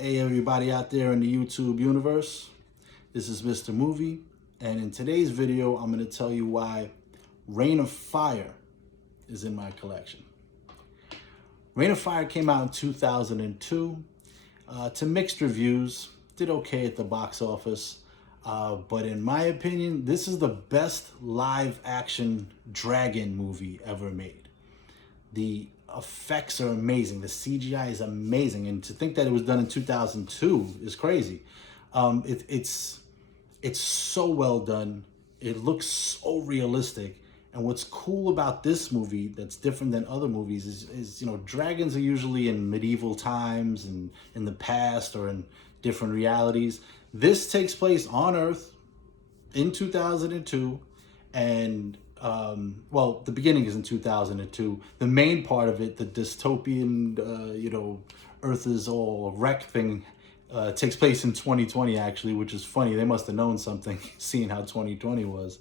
Hey everybody out there in the YouTube universe, this is Mr. Movie, and in today's video I'm going to tell you why Reign of Fire is in my collection. Reign of Fire came out in 2002 to mixed reviews, did okay at the box office, but in my opinion this is the best live action dragon movie ever made. The effects are amazing. The CGI is amazing, and to think that it was done in 2002 is crazy. It's so well done. It looks so realistic. And what's cool about this movie that's different than other movies is dragons are usually in medieval times and in the past or in different realities. This takes place on Earth in 2002, and well, the beginning is in 2002. The main part of it, the dystopian, Earth is all wrecked thing, takes place in 2020 actually, which is funny. They must have known something, seeing how 2020 was.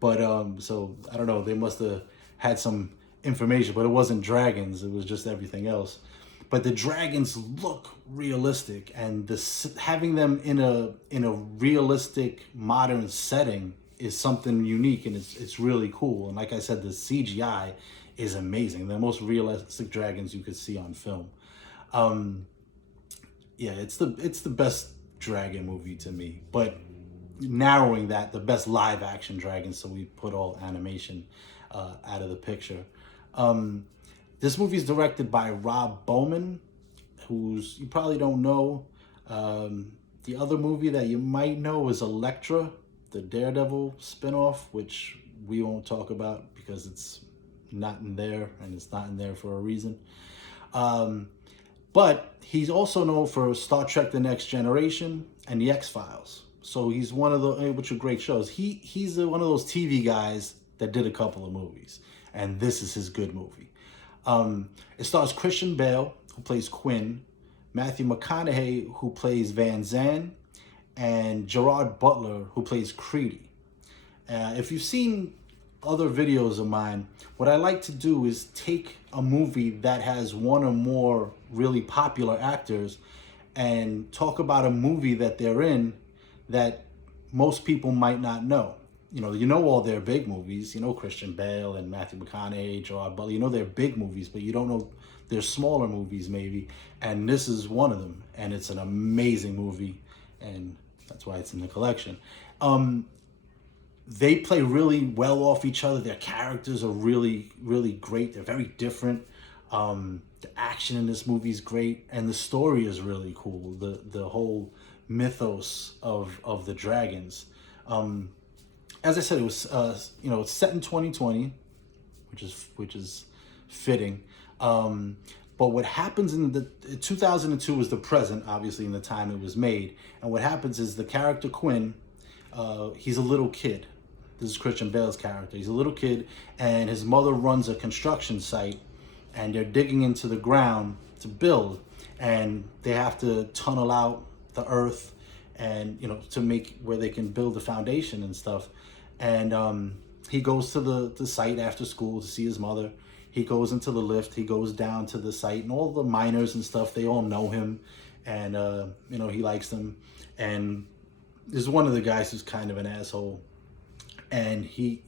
But so I don't know. They must have had some information, but it wasn't dragons. It was just everything else. But the dragons look realistic, and having them in a realistic modern setting is something unique, and it's really cool. And like I said, the CGI is amazing. The most realistic dragons you could see on film. Yeah, it's the best dragon movie to me. But narrowing that, the best live action dragon, so we put all animation out of the picture. This movie is directed by Rob Bowman, who's, you probably don't know. The other movie that you might know is Elektra, the Daredevil spinoff, which we won't talk about because it's not in there, and it's not in there for a reason. But he's also known for Star Trek The Next Generation and The X-Files. So he's one of the, which are great shows. He's one of those TV guys that did a couple of movies, and this is his good movie. It stars Christian Bale, who plays Quinn, Matthew McConaughey, who plays Van Zandt, and Gerard Butler, who plays Creedy. If you've seen other videos of mine, what I like to do is take a movie that has one or more really popular actors and talk about a movie that they're in that most people might not know. You know all their big movies. You know Christian Bale and Matthew McConaughey, Gerard Butler. You know their big movies, but you don't know their smaller movies maybe. And this is one of them, and it's an amazing movie, and that's why it's in the collection. They play really well off each other. Their characters are really, really great. They're very different. The action in this movie is great, and the story is really cool. The whole mythos of the dragons. As I said, it was it's set in 2020, which is fitting. But what happens in the 2002 is the present, obviously, in the time it was made. And what happens is the character Quinn, he's a little kid. This is Christian Bale's character. He's a little kid, and his mother runs a construction site, and they're digging into the ground to build, and they have to tunnel out the earth, and to make where they can build the foundation and stuff. And he goes to the site after school to see his mother. He goes into the lift. He goes down to the site, and all the miners and stuff, they all know him, and he likes them. And there's one of the guys who's kind of an asshole, and they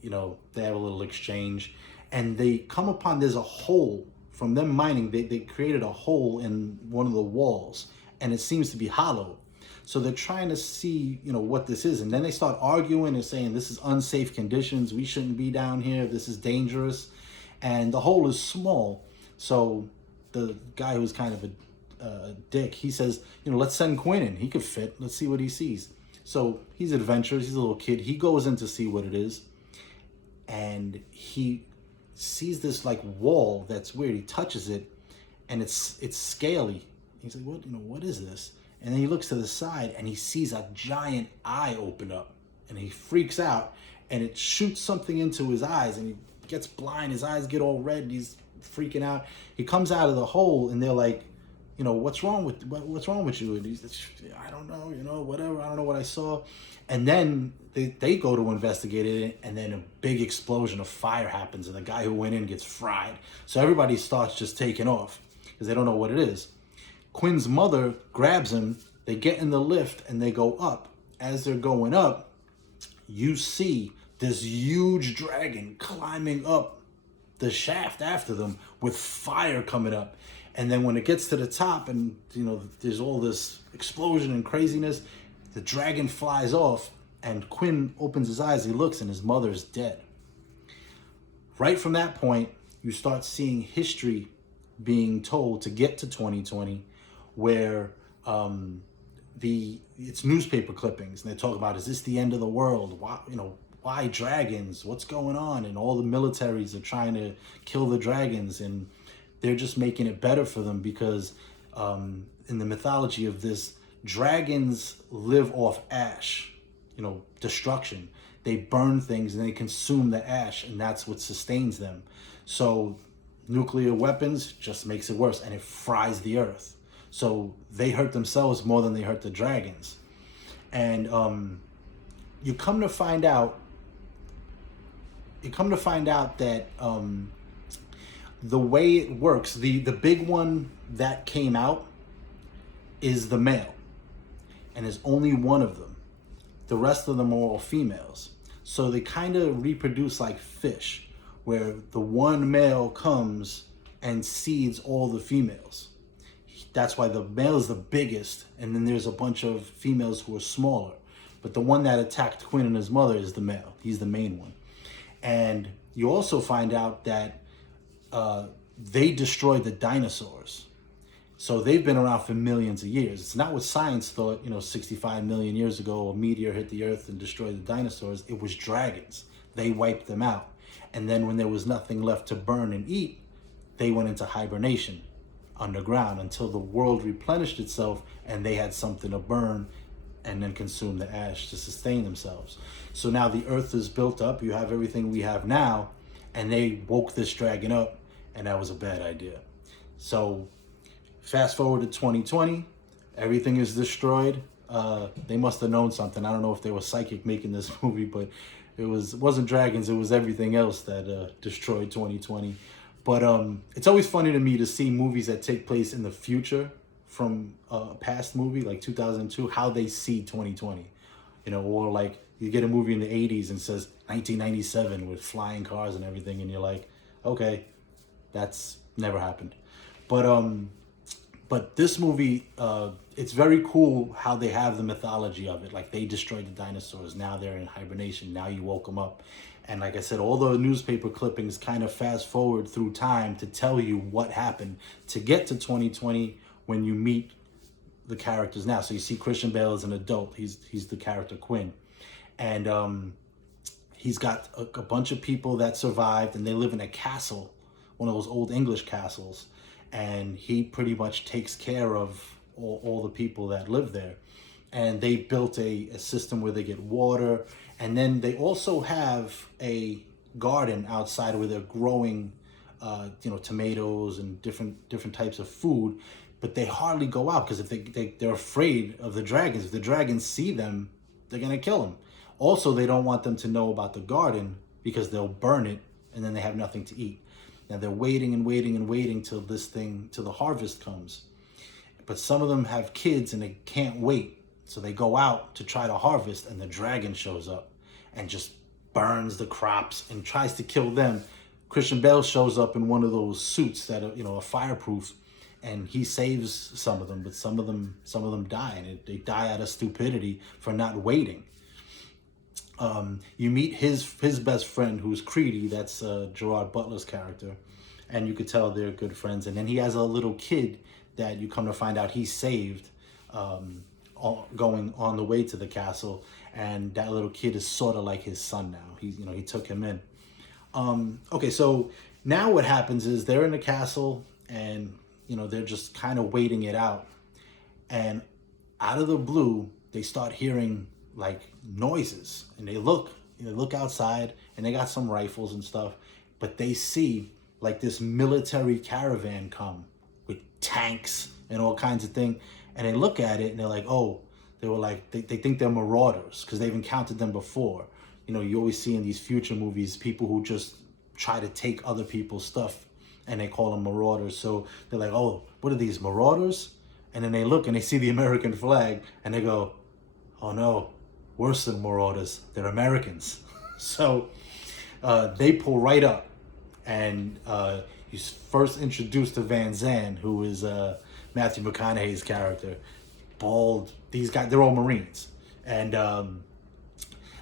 have a little exchange, and they come upon, there's a hole from them mining. They created a hole in one of the walls, and it seems to be hollow. So they're trying to see, what this is. And then they start arguing and saying, this is unsafe conditions. We shouldn't be down here. This is dangerous. And the hole is small. So the guy who's kind of a dick, he says, let's send Quinn in. He could fit. Let's see what he sees. So he's adventurous. He's a little kid. He goes in to see what it is. And he sees this like wall that's weird. He touches it, and it's scaly. He's like, what is this? And then he looks to the side, and he sees a giant eye open up, and he freaks out, and it shoots something into his eyes, and he gets blind. His eyes get all red, and he's freaking out. He comes out of the hole, and they're like, what's wrong with you? And he's like, I don't know, whatever. I don't know what I saw. And then they go to investigate it, and then a big explosion of fire happens, and the guy who went in gets fried. So everybody starts just taking off because they don't know what it is. Quinn's mother grabs him. They get in the lift and they go up. As they're going up, you see this huge dragon climbing up the shaft after them with fire coming up. And then when it gets to the top and, there's all this explosion and craziness, the dragon flies off and Quinn opens his eyes, he looks, and his mother's dead. Right from that point, you start seeing history being told to get to 2020, where it's newspaper clippings, and they talk about, is this the end of the world? Why dragons? What's going on? And all the militaries are trying to kill the dragons, and they're just making it better for them because in the mythology of this, dragons live off ash, destruction. They burn things and they consume the ash, and that's what sustains them. So nuclear weapons just makes it worse, and it fries the earth. So they hurt themselves more than they hurt the dragons. And you come to find out that the way it works, the big one that came out is the male, and there's only one of them. The rest of them are all females. So they kind of reproduce like fish, where the one male comes and seeds all the females. That's why the male is the biggest, and then there's a bunch of females who are smaller. But the one that attacked Quinn and his mother is the male. He's the main one. And you also find out that they destroyed the dinosaurs. So they've been around for millions of years. It's not what science thought, 65 million years ago, a meteor hit the earth and destroyed the dinosaurs. It was dragons. They wiped them out. And then when there was nothing left to burn and eat, they went into hibernation underground until the world replenished itself and they had something to burn and then consume the ash to sustain themselves. So now the earth is built up. You have everything we have now, and they woke this dragon up, and that was a bad idea. So fast forward to 2020, everything is destroyed. They must have known something. I don't know if they were psychic making this movie, but it wasn't dragons. It was everything else that destroyed 2020. But it's always funny to me to see movies that take place in the future from a past movie like 2002, how they see 2020, or like you get a movie in the 80s and says 1997 with flying cars and everything, and you're like, okay, that's never happened. But this movie, it's very cool how they have the mythology of it. Like, they destroyed the dinosaurs. Now they're in hibernation. Now you woke them up. And like I said, all the newspaper clippings kind of fast forward through time to tell you what happened to get to 2020 when you meet the characters now. So you see Christian Bale as an adult. He's the character Quinn. And he's got a bunch of people that survived, and they live in a castle, one of those old English castles. And he pretty much takes care of all the people that live there. And they built a system where they get water. And then they also have a garden outside where they're growing, tomatoes and different types of food. But they hardly go out because if they're afraid of the dragons. If the dragons see them, they're going to kill them. Also, they don't want them to know about the garden because they'll burn it and then they have nothing to eat. Now they're waiting and waiting and waiting till the harvest comes. But some of them have kids and they can't wait. So they go out to try to harvest, and the dragon shows up and just burns the crops and tries to kill them. Christian Bale shows up in one of those suits that are fireproof, and he saves some of them, but some of them die, and they die out of stupidity for not waiting. You meet his best friend, who's Creedy. That's Gerard Butler's character, and you could tell they're good friends. And then he has a little kid that you come to find out he saved, going on the way to the castle, and that little kid is sort of like his son now. He took him in. Okay, so now what happens is they're in the castle, and they're just kind of waiting it out, and out of the blue they start hearing like noises, and they look outside, and they got some rifles and stuff, but they see like this military caravan come with tanks and all kinds of things, and they look at it and they're like, oh, they think they're marauders because they've encountered them before. You always see in these future movies people who just try to take other people's stuff, and they call them marauders. So they're like, oh, what are these, marauders? And then they look and they see the American flag and they go, oh no, worse than marauders, they're Americans. So they pull right up, and he's first introduced to Van Zandt, who is Matthew McConaughey's character. Bald, these guys, they're all Marines. And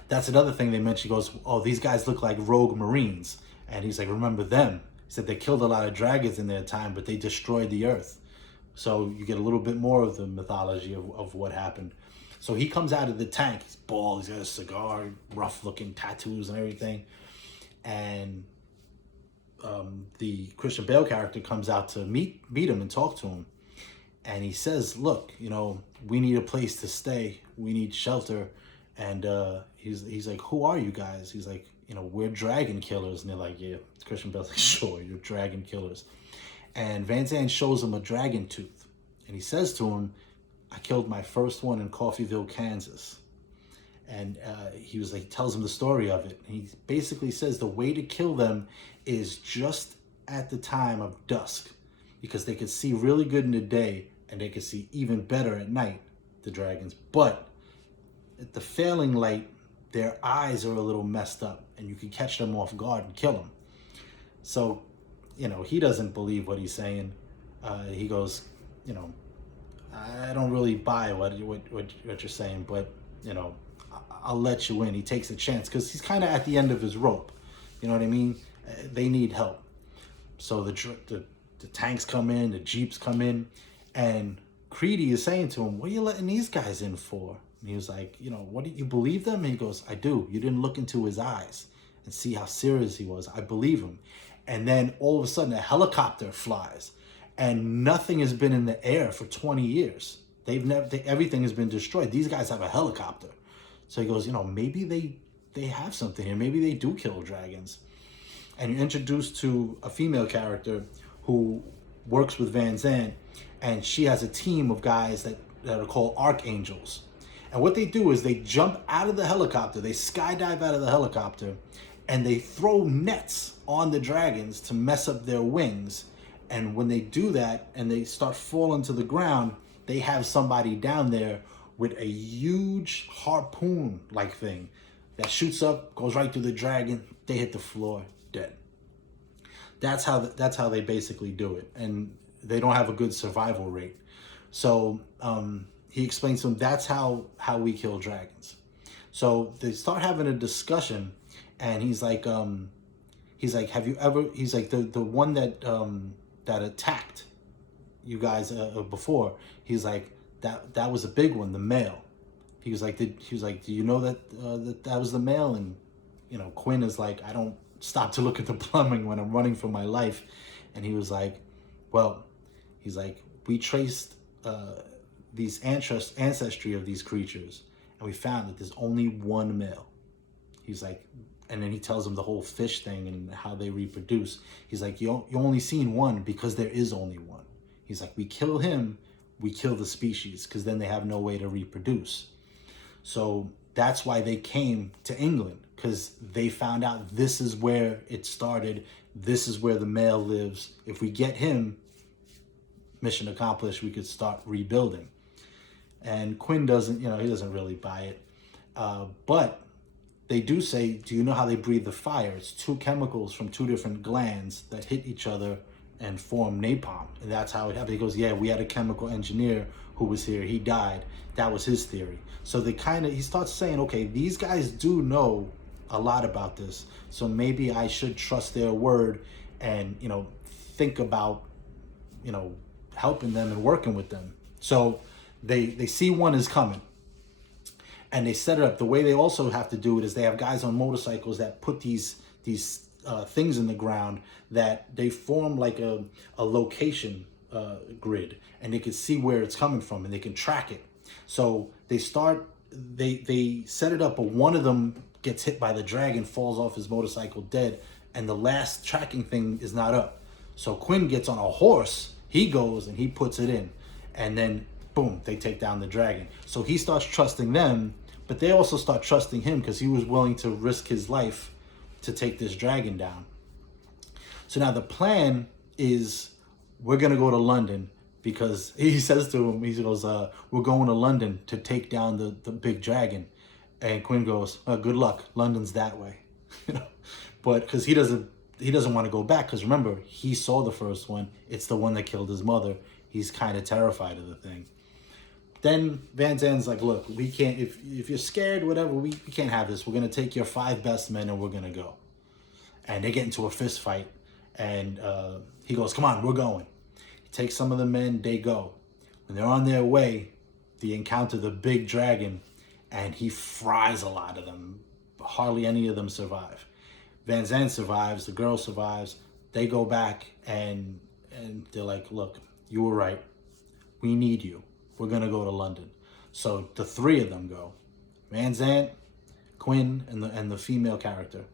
that's another thing they mentioned. He goes, oh, these guys look like rogue Marines. And he's like, remember them? He said they killed a lot of dragons in their time, but they destroyed the earth. So you get a little bit more of the mythology of what happened. So he comes out of the tank. He's bald. He's got a cigar, rough-looking tattoos and everything. And the Christian Bale character comes out to meet him and talk to him. And he says, look, you know, we need a place to stay. We need shelter. And he's like, who are you guys? He's like, you know, we're dragon killers. And they're like, yeah. Christian Bale's like, sure, you're dragon killers. And Van Zandt shows him a dragon tooth. And he says to him, I killed my first one in Coffeyville, Kansas. And he tells him the story of it. And he basically says the way to kill them is just at the time of dusk, because they could see really good in the day and they could see even better at night, the dragons. But at the failing light, their eyes are a little messed up and you can catch them off guard and kill them. So, you know, he doesn't believe what he's saying. He goes, you know, I don't really buy what you're saying, but, you know, I'll let you in. He takes a chance because he's kind of at the end of his rope. You know what I mean? They need help. So the tanks come in, the jeeps come in, and Creedy is saying to him, what are you letting these guys in for? And he was like, you know, what, do you believe them? And he goes, I do. You didn't look into his eyes and see how serious he was. I believe him. And then all of a sudden a helicopter flies and nothing has been in the air for 20 years. Everything has been destroyed. These guys have a helicopter. So he goes, you know, maybe they have something here. Maybe they do kill dragons. And you're introduced to a female character who works with Van Zandt, and she has a team of guys that are called archangels. And what they do is they jump out of the helicopter, they skydive out of the helicopter, and they throw nets on the dragons to mess up their wings. And when they do that and they start falling to the ground, they have somebody down there with a huge harpoon-like thing that shoots up, goes right through the dragon. They hit the floor, dead. That's how they basically do it, and they don't have a good survival rate. So he explains to them that's how we kill dragons. So they start having a discussion, and he's like, have you ever? He's like, the one that attacked you guys before. He's like, that was a big one, the male. He was like, do you know that was the male? And you know, Quinn is like, I don't stop to look at the plumbing when I'm running for my life. And he was like, well, he's like, we traced these ancestry of these creatures, and we found that there's only one male. He's like, and then he tells him the whole fish thing and how they reproduce. He's like, you only seen one because there is only one. He's like, we kill him, we kill the species, because then they have no way to reproduce. So that's why they came to England, because they found out this is where it started. This is where the male lives. If we get him, mission accomplished, we could start rebuilding. And Quinn doesn't, you know, he doesn't really buy it. But they do say, do you know how they breathe the fire? It's two chemicals from two different glands that hit each other and form napalm. And that's how it happened. He goes, yeah, we had a chemical engineer who was here. He died. That was his theory. So he starts saying, okay, these guys do know a lot about this. So maybe I should trust their word and, you know, think about, you know, helping them and working with them. So they see one is coming. And they set it up. The way they also have to do it is they have guys on motorcycles that put these things in the ground that they form like a location grid, and they can see where it's coming from and they can track it. So they set it up, but one of them gets hit by the dragon, falls off his motorcycle dead, and the last tracking thing is not up. So Quinn gets on a horse, he goes and he puts it in, and then boom, they take down the dragon. So he starts trusting them, but they also start trusting him because he was willing to risk his life to take this dragon down. So now the plan is, we're going to go to London. because he says to him, he goes, we're going to London to take down the big dragon. And Quinn goes, good luck. London's that way. You know, but because he doesn't want to go back, because remember, he saw the first one. It's the one that killed his mother. He's kind of terrified of the thing. Then Van Zandt like, look, we can't, if you're scared, whatever, we can't have this. We're going to take your 5 best men and we're going to go. And they get into a fist fight. And he goes, come on, we're going. He takes some of the men, they go. When they're on their way, they encounter the big dragon, and he fries a lot of them. Hardly any of them survive. Van Zandt survives, the girl survives. They go back, and they're like, look, you were right. We need you. We're going to go to London. So the 3 of them go. Van Zandt, Quinn, and the female character.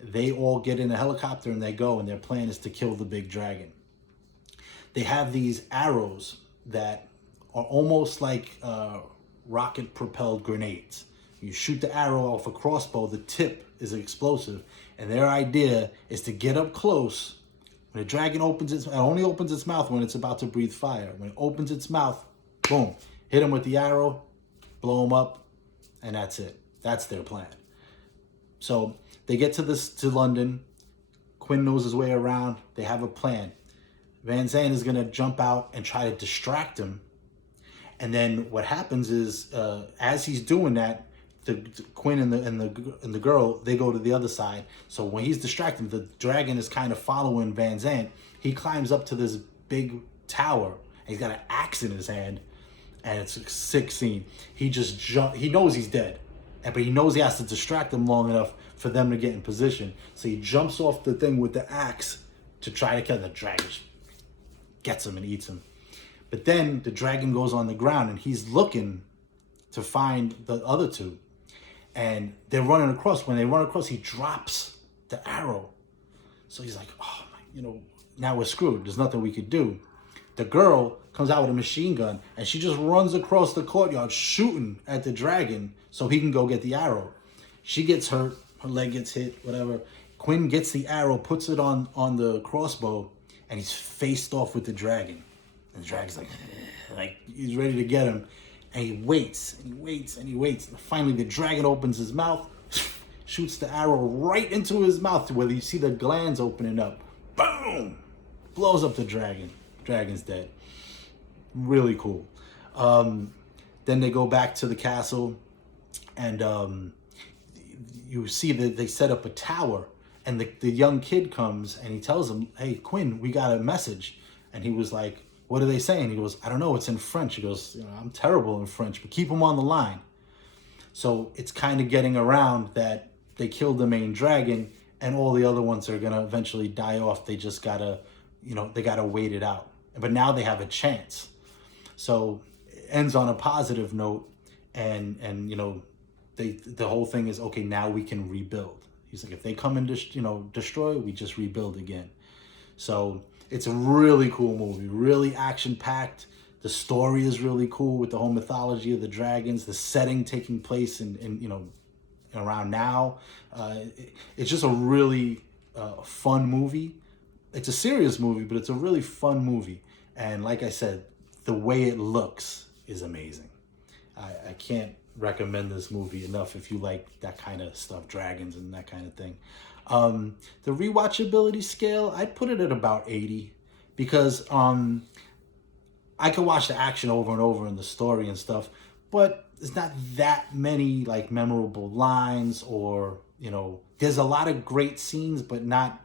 They all get in a helicopter and they go, and their plan is to kill the big dragon. They have these arrows that are almost like rocket-propelled grenades. You shoot the arrow off a crossbow, the tip is explosive, and their idea is to get up close. When a dragon only opens its mouth when it's about to breathe fire. When it opens its mouth, boom, hit him with the arrow, blow him up, and that's it. That's their plan. So they get to London. Quinn knows his way around. They have a plan. Van Zandt is going to jump out and try to distract him. And then what happens is, as he's doing that, the Quinn and the girl, they go to the other side. So when he's distracted, the dragon is kind of following Van Zandt. He climbs up to this big tower. And he's got an axe in his hand, and it's a sick scene. He just he knows he's dead, but he knows he has to distract them long enough for them to get in position. So he jumps off the thing with the axe to try to kill the dragon. Gets him and eats him. But then the dragon goes on the ground, and he's looking to find the other 2. And they're running across. When they run across, he drops the arrow. So he's like, oh, now we're screwed. There's nothing we could do. The girl comes out with a machine gun, and she just runs across the courtyard shooting at the dragon so he can go get the arrow. She gets hurt. Her leg gets hit, whatever. Quinn gets the arrow, puts it on the crossbow, and he's faced off with the dragon. And the dragon's like he's ready to get him. And he waits, and he waits, and he waits. And finally, the dragon opens his mouth, shoots the arrow right into his mouth to where you see the glands opening up. Boom! Blows up the dragon. Dragon's dead. Really cool. Then they go back to the castle, and you see that they set up a tower. And the young kid comes, and he tells him, hey, Quinn, we got a message. And he was like, what are they saying? He goes, I don't know, it's in French. He goes, I'm terrible in French, but keep them on the line. So it's kind of getting around that they killed the main dragon, and all the other ones are going to eventually die off. They just got to, they got to wait it out. But now they have a chance. So it ends on a positive note, and the whole thing is, okay, now we can rebuild. He's like, if they come and destroy, we just rebuild again. So it's a really cool movie, really action-packed. The story is really cool with the whole mythology of the dragons, the setting taking place in around now. It's just a really fun movie. It's a serious movie, but it's a really fun movie. And like I said, the way it looks is amazing. I can't recommend this movie enough if you like that kind of stuff, dragons and that kind of thing. The rewatchability scale, I'd put it at about 80, because I could watch the action over and over and the story and stuff, but there's not that many like memorable lines, or there's a lot of great scenes, but not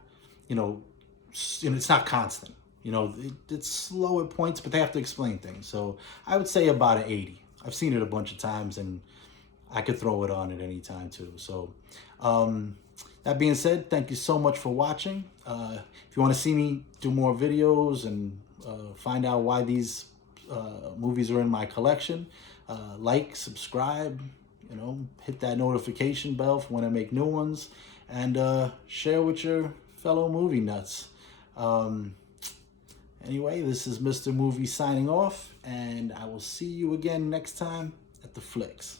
it's not constant. It's slow at points, but they have to explain things. So I would say about an 80. I've seen it a bunch of times, and I could throw it on at any time too. So that being said, thank you so much for watching. If you want to see me do more videos and find out why these movies are in my collection, like, subscribe, hit that notification bell for when I make new ones, and share with your fellow movie nuts. Anyway, this is Mr. Movie signing off, and I will see you again next time at the Flicks.